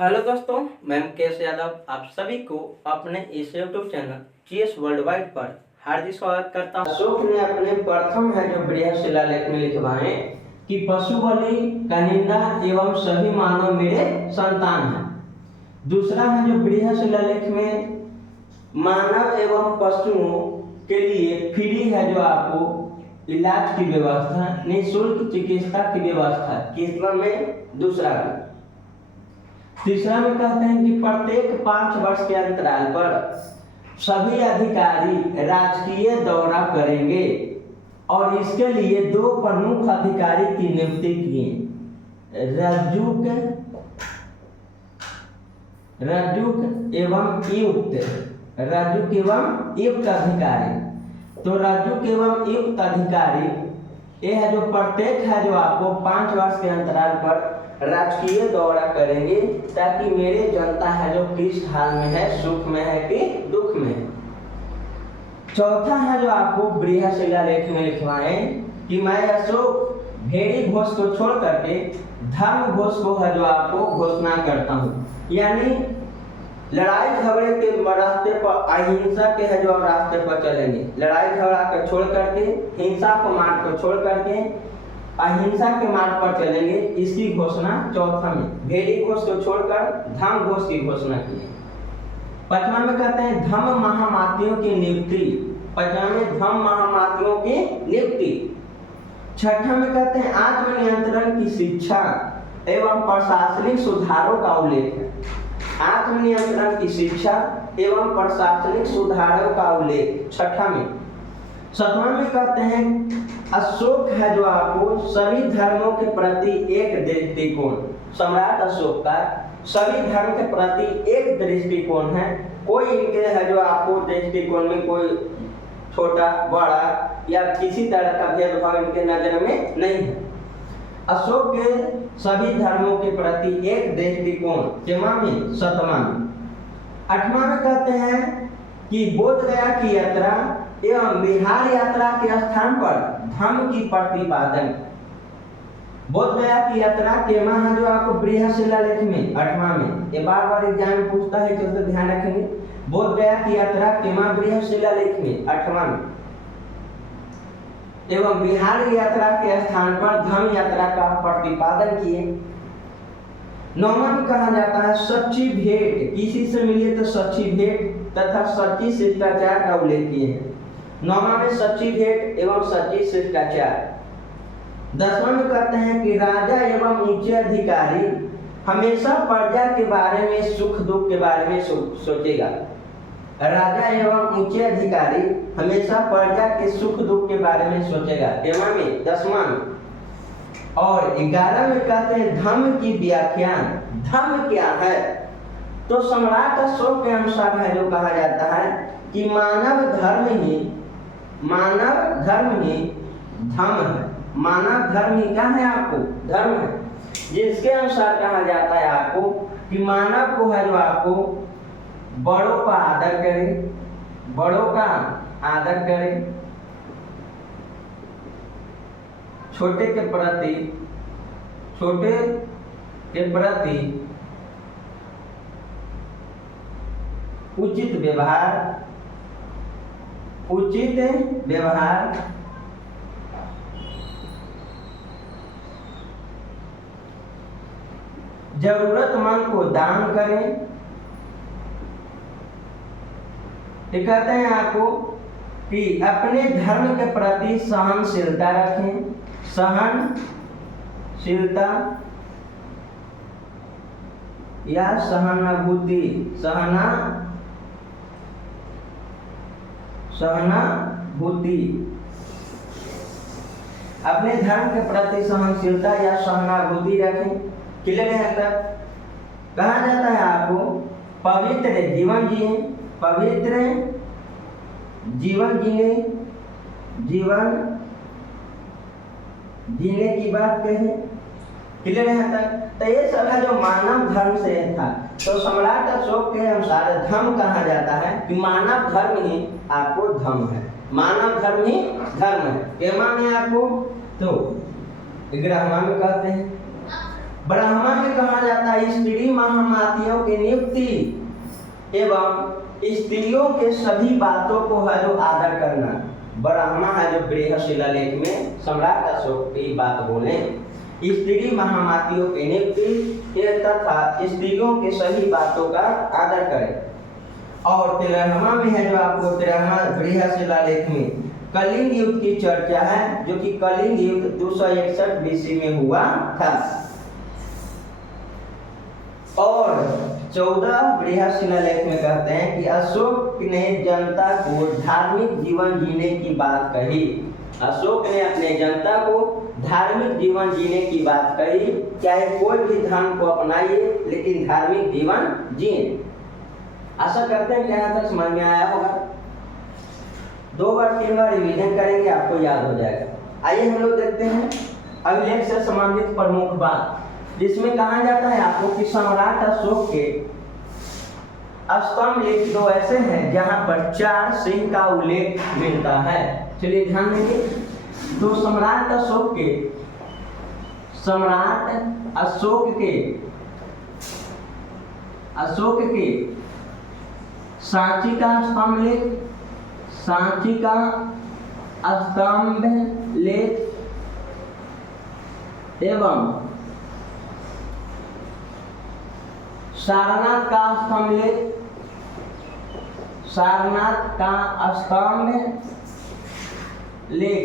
Hello दोस्तों, मैं मुकेश यादव आप सभी को अपने इस YouTube channel GS world wide पर हार्दिक स्वागत करता हूँ। अशोक ने अपने प्रथम है जो बृहद शिलालेख में लिखवाए कि पशु बलि का निंदा एवं सभी मानव मेरे संतान है। दूसरा है जो बृहद शिलालेख में मानव एवं पशुओं के लिए फ्री है जो आपको इलाज की व्यवस्था, निःशुल्क चिकित्सा की व्यवस्था किसमें में दूसरा में। तीसरा में कहते हैं कि प्रत्येक 5 वर्ष के अंतराल पर सभी अधिकारी राजकीय दौरा करेंगे और इसके लिए 2 प्रमुख अधिकारी की नियुक्ति किए, रज्जुक एवं युक्त अधिकारी। तो रज्जुक एवं युक्त अधिकारी ये है जो प्रत्येक है जो आपको 5 वर्ष के अंतराल पर राजकीय दौरा करेंगे ताकि मेरे जनता है जो किस हाल में है, सुख में है कि दुख में है। चौथा है जो आपको बृहद शिलालेख में लिखवाए कि मैं अशोक भेड़ी घोष को छोड़ करके धर्म घोष को है जो आपको घोषणा करता हूँ, यानी लड़ाई झगड़े के रास्ते पर अहिंसा के है जो रास्ते पर चलेंगे। लड़ाई झगड़ा को छोड़ करके, हिंसा को मार्ग को छोड़ करके अहिंसा के मार्ग पर चलेंगे, इसकी घोषणा चौथा में भेड़ी घोष को छोड़कर धम्म घोष की घोषणा की है। 5वां में कहते हैं धम्म महामातियों की नियुक्ति। 5वां में धम्म महामातियों की नियुक्ति। 6वां में कहते हैं आत्मनियंत्रण की शिक्षा एवं प्रशासनिक सुधारों का उल्लेख है। आत्मनियंत्रण की शिक्षा एवं प्रशासनिक सुधारों का उल्लेख 6वां में। 7वां में कहते हैं अशोक है जो आपको सभी धर्मों के प्रति एक दृष्टिकोण, सम्राट अशोक का सभी धर्म के प्रति एक दृष्टिकोण है। कोई इनके है जो आपको दृष्टिकोण में कोई छोटा बड़ा या किसी तरह का भेदभाव इनके नजर में नहीं है। अशोक के सभी धर्मों के प्रति एक दृष्टिकोण 6वां में। 7वां में। 8वां में कहते हैं कि बोध गया की यात्रा एवं बिहार यात्रा के स्थान पर धम्म की प्रतिपादन। बोध गया की यात्रा केमा है जो आपको बृहद शिलालेख में 8वां में, ये बार एग्जाम में पूछता है तो ध्यान रखेंगे। बोध गया की यात्रा केमा बृहद शिलालेख में 8वां में एवं बिहार यात्रा के स्थान पर धम्म यात्रा का प्रतिपादन किए। 9वां में कहा जाता है सच्ची भेंट, किसी से मिले तो सच्ची भेंट तथा सच्ची शिष्टाचार का उल्लेख किए हैं। 9वां में सच्ची भेंट एवं सच्ची शिष्टाचार। 10वां में कहते हैं कि राजा एवं ऊंचे अधिकारी हमेशा प्रजा के बारे में, सुख दुख के बारे में सोचेगा। राजा एवं ऊंचे अधिकारी हमेशा प्रजा के सुख दुख के बारे में सोचेगा 9वां में। 10वां में और 11 में कहते हैं धम्म की व्याख्यान। धम्म क्या है? तो सम्राट अशोक के अनुसार है जो कहा जाता है कि मानव धर्म ही धम्म है। मानव धर्म ही क्या है आपको? धर्म है। जिसके अनुसार कहा जाता है आपको कि मानव को है जो आपको बड़ों का आदर करे, बड़ों का आदर करे, छोटे के प्रति उचित व्यवहार जरूरतमंद को दान करें। ये कहते हैं आपको कि अपने धर्म के प्रति सहनशीलता रखें। सहनशीलता या सहानुभूति, अपने धर्म के प्रति सहनशीलता या सहानुभूति रखें। क्लियर है? तक कहा जाता है आपको पवित्र जीवन जिए, पवित्र जीवन जीने की बात कहें। क्लियर है? तक तो ये सब है जो मानव धर्म से था। तो सम्राट अशोक के अनुसार धर्म कहा जाता है कि मानव धर्म ही आपको धर्म है, मानव धर्म ही धर्म है। केमा में आपको तो 11वां में कहते हैं ब्राह्मण में कहा जाता है स्त्री महामातियों की नियुक्ति एवं स्त्रियों के सभी बातों को है जो आदर करना। ब्राह्मण है जो बृहद शिलालेख में सम्राट अशोक की बात बोले, स्त्री महामातियों की नियुक्ति तथा स्त्रियों के सभी बातों का आदर करें। और 13वां में है जो आपको 13वां बृहद शिलालेख में कलिंग युद्ध की चर्चा है, जो कि कलिंग युद्ध 261 बीसी में हुआ था। और 14 बृहद शिलालेख में कहते हैं कि अशोक ने जनता को धार्मिक जीवन जीने की बात कही। अशोक ने अपने जनता को धार्मिक जीवन जीने की बात कही, चाहे कोई भी धर्म को अपनाइए लेकिन धार्मिक जीवन जिए। आशा करते हैं कि यहाँ तक समझ में आया होगा। 2 बार 3 बार रिवीजन करेंगे, आपको याद हो जाएगा। आइए हम लोग देखते हैं अभिलेख से संबंधित प्रमुख बात, जिसमें कहा जाता है आपको कि सम्राट अशोक के स्तंभ लेख 2 ऐसे हैं जहां पर 4 सिंह का उल्लेख मिलता है। चलिए ध्यान देंगे। तो सम्राट अशोक के सांची का स्तंभ लेख एवं सारनाथ का स्तंभ लेख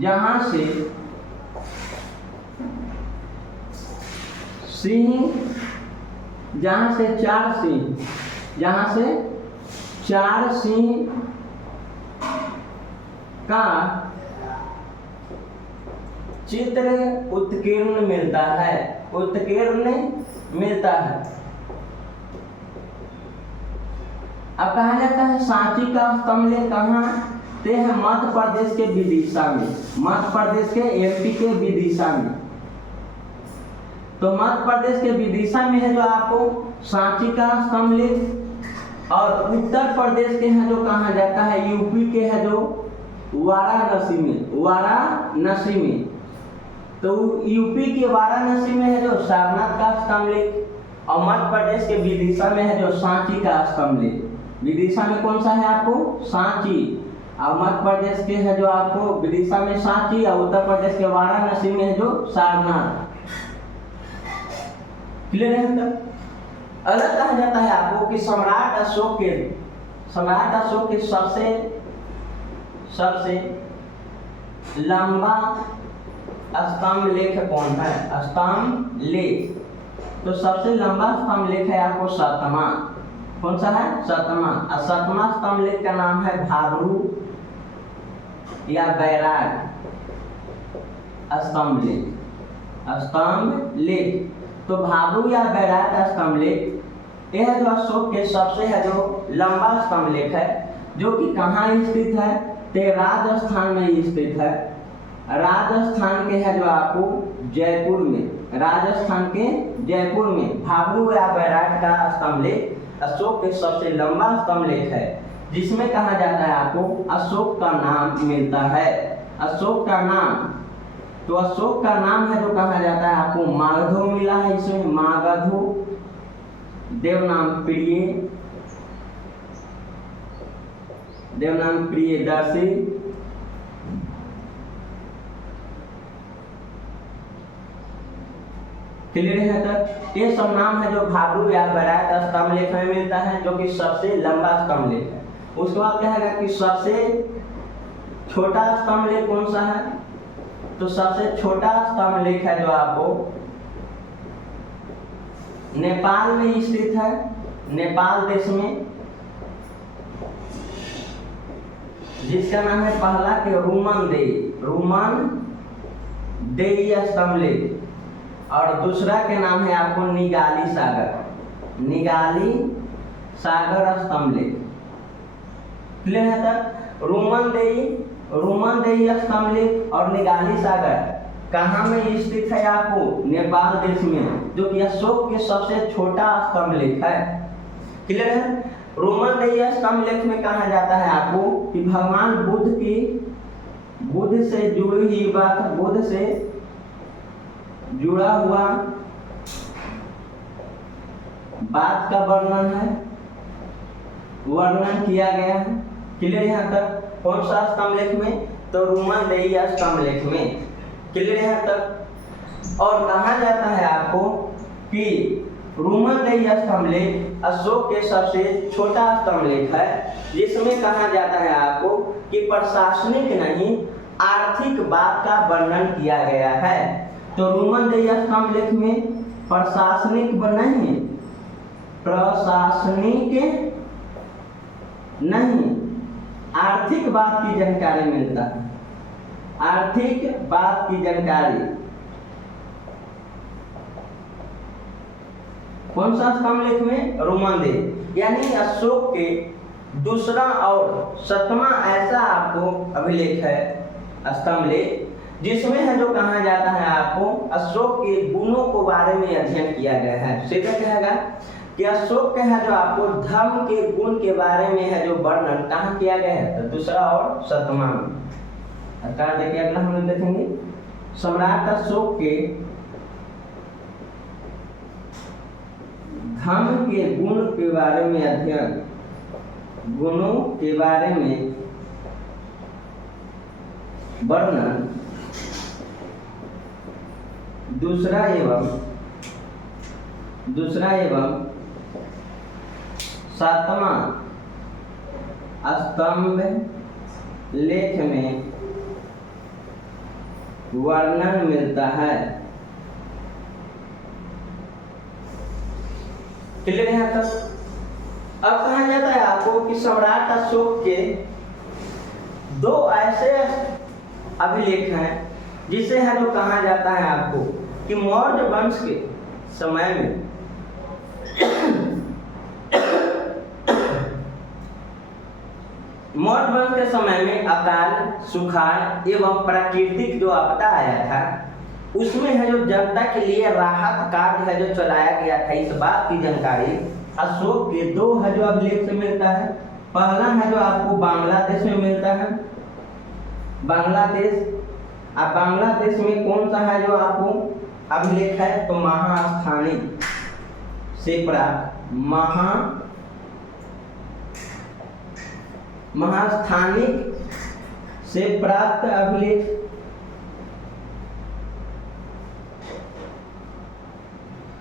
जहां से चार सिंह का चित्र उत्कीर्ण मिलता है। अब कहा जाता है सांची का स्तंभ लेख कहाँ ते है? मध्य प्रदेश के विदिशा में, मध्य प्रदेश के एमपी के विदिशा में। तो मध्य प्रदेश के विदिशा में है जो आपको सांची का स्तंभ लेख, और उत्तर प्रदेश के है जो कहा जाता है यूपी के है जो वाराणसी में। तो यूपी के वाराणसी में है जो सारनाथ का स्तंभ लेख, और मध्य प्रदेश के विदिशा में है जो सांची का स्तंभ लेख। विदिशा में कौन सा है आपको? सांची। और मध्य प्रदेश के है जो आपको विदिशा में सांची, और उत्तर प्रदेश के वाराणसी में है जो सारनाथ। क्लियर है तक? अलग कहा जाता है आपको कि सम्राट अशोक के सबसे लंबा स्तंभ लेख कौन है? स्तंभ लेख। तो सबसे लंबा स्तंभ लेख है आपको 7वां। कौन सा है? 7वां। और 7वां स्तंभ लेख का नाम है भाबरू या बैराग स्तंभ लेख। तो भाबरू या बैराग स्तंभ लेख यह जो अशोक के सबसे है जो लंबा स्तंभ लेख है, जो कि कहाँ स्थित है? ते राजस्थान में स्थित है। राजस्थान के है जो आपको जयपुर में, राजस्थान के जयपुर में भाबरू या बैराग का स्तंभ लेख अशोक के सबसे लंबा स्तंभ लेख है, जिसमें कहा जाता है आपको अशोक का नाम मिलता है। अशोक का नाम, तो अशोक का नाम है जो कहा जाता है आपको मागधो मिला है इसमें, मागधो। देवनाम प्रियदर्शी, क्लियर है तक? ये सब नाम है जो भाबरू या बैराग स्तंभ लेख में मिलता है, जो कि सबसे लंबा स्तंभ लेख है। उसके बाद क्या है कि सबसे छोटा स्तंभ लेख कौन सा है? तो सबसे छोटा स्तंभ लेख है जो आपको नेपाल में स्थित है, नेपाल देश में, जिसका नाम है पहला के रूमन देई स्तंभ लेख, और दूसरा के नाम है आपको निगाली सागर स्तंभ लेख। क्लियर है तक? रूमन देई स्तंभ लेख और निगाली सागर कहाँ में स्थित है? आपको नेपाल देश में, जो कि अशोक के सबसे छोटा स्तंभ लेख है। क्लियर है? रूमन देई स्तंभ लेख में कहा जाता है आपको कि भगवान बुद्ध से जुड़ी हुई बात, बुद्ध से जुड़ा हुआ बात का वर्णन किया गया है। क्लियर यहाँ तक? कौन सा स्तंभ लेख में? तो रुमनदेही स्तंभ लेख में। क्लियर यहाँ तक? और कहा जाता है आपको कि रुमनदेही स्तंभ लेख अशोक के सबसे छोटा स्तंभ लेख है, जिसमें कहा जाता है आपको कि प्रशासनिक नहीं आर्थिक बात का वर्णन किया गया है। तो रुमनदेही स्तंभ लेख में प्रशासनिक नहीं आर्थिक बात की जानकारी मिलता है। आर्थिक बात की जानकारी कौन सा स्तंभ लेख में? रुमनदेही, यानी अशोक के दूसरा और 7वां ऐसा आपको अभिलेख है स्तंभ लेख, जिसमें है जो कहा जाता है आपको अशोक के गुणों को बारे में अध्ययन किया गया है। सीधा कहेगा कि अशोक के है जो आपको धर्म के गुण के बारे में है जो वर्णन कहाँ किया गया है? तो दूसरा और 7वां में। देखिए अगला हम लोग देखेंगे सम्राट अशोक के धर्म के गुण के बारे में अध्ययन, गुणों के बारे में वर्णन दूसरा एवं 7वां स्तंभ लेख में वर्णन मिलता है। क्लियर है यहाँ तक? अब कहा जाता है आपको कि सम्राट अशोक के 2 ऐसे अभिलेख हैं जिसे है जो कहा जाता है आपको कि मौर्य वंश के समय में मौर्य वंश के समय में अकाल, सुखाड़ एवं प्राकृतिक जो आपदा आया था, उसमें है जो जनता के लिए राहत कार्य है जो चलाया गया था। इस बात की जानकारी अशोक के 2 है जो अभिलेख से मिलता है। पहला है जो आपको बांग्लादेश में मिलता है, बांग्लादेश। अब बांग्लादेश में कौन सा है जो आपको अभिलेख है? तो महास्थानिक से प्राप्त महास्थानिक से प्राप्त अभिलेख।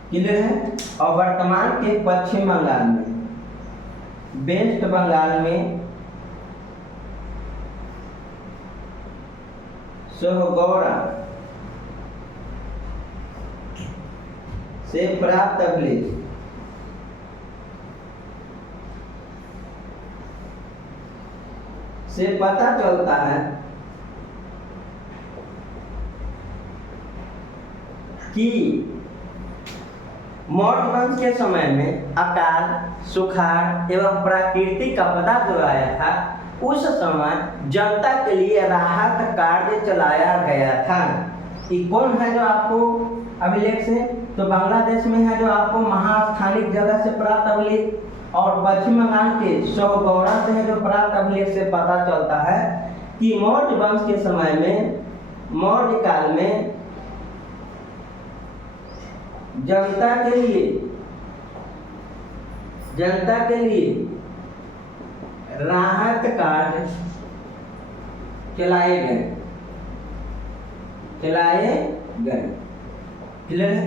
क्लियर है? और वर्तमान के पश्चिम बंगाल में, वेस्ट बंगाल में सोहगौड़ा से प्राप्त अभिलेख से पता चलता है कि मौर्य वंश के समय में अकाल, सुखाड़ एवं प्राकृतिक आपदा जो आया था, उस समय जनता के लिए राहत कार्य चलाया गया था। ये कौन है जो आपको अभिलेख से? तो बांग्लादेश में है जो आपको महास्थानिक जगह से प्राप्त अभिलेख, और पश्चिम बंगाल के सोहगौड़ा से है जो प्राप्त अभिलेख से पता चलता है कि मौर्य वंश के समय में, मौर्य काल में जनता के लिए राहत कार्य चलाए गए। क्लियर है?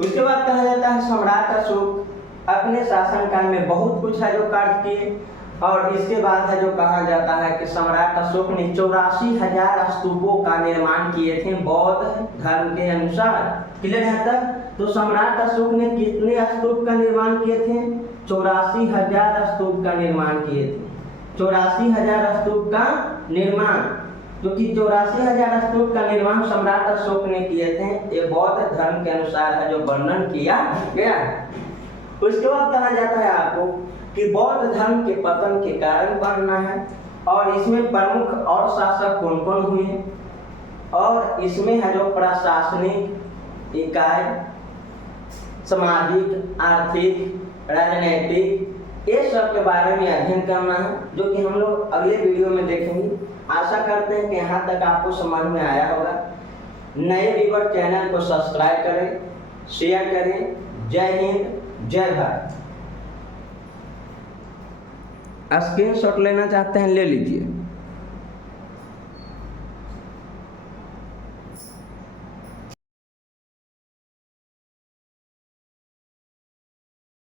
उसके बाद कहा जाता है सम्राट अशोक अपने शासनकाल में बहुत कुछ है जो कार्य किए, और इसके बाद है जो कहा जाता है कि सम्राट अशोक ने 84,000 स्तूपों का निर्माण किए थे बौद्ध धर्म के अनुसार। क्लियर है तक? तो सम्राट अशोक ने कितने स्तूप का निर्माण किए थे? 84,000 स्तूप का निर्माण किए थे। 84,000 स्तूप का निर्माण, क्योंकि 84,000 स्तूप का निर्माण सम्राट अशोक ने किए थे। ये बौद्ध धर्म के अनुसार है जो वर्णन किया गया है। उसके बाद कहा जाता है आपको कि बौद्ध धर्म के पतन के कारण पढ़ना है, और इसमें प्रमुख और शासक कौन कौन हुए, और इसमें है जो प्रशासनिक इकाई, सामाजिक, आर्थिक, राजनीतिक, ये सब के बारे में अध्ययन करना है, जो कि हम लोग अगले वीडियो में देखेंगे। आशा करते हैं कि यहाँ तक आपको समझ में आया होगा। नए व्यूवर चैनल को सब्सक्राइब करें, शेयर करें। जय हिंद, जय भारत। स्क्रीनशॉट लेना चाहते हैं ले लीजिए।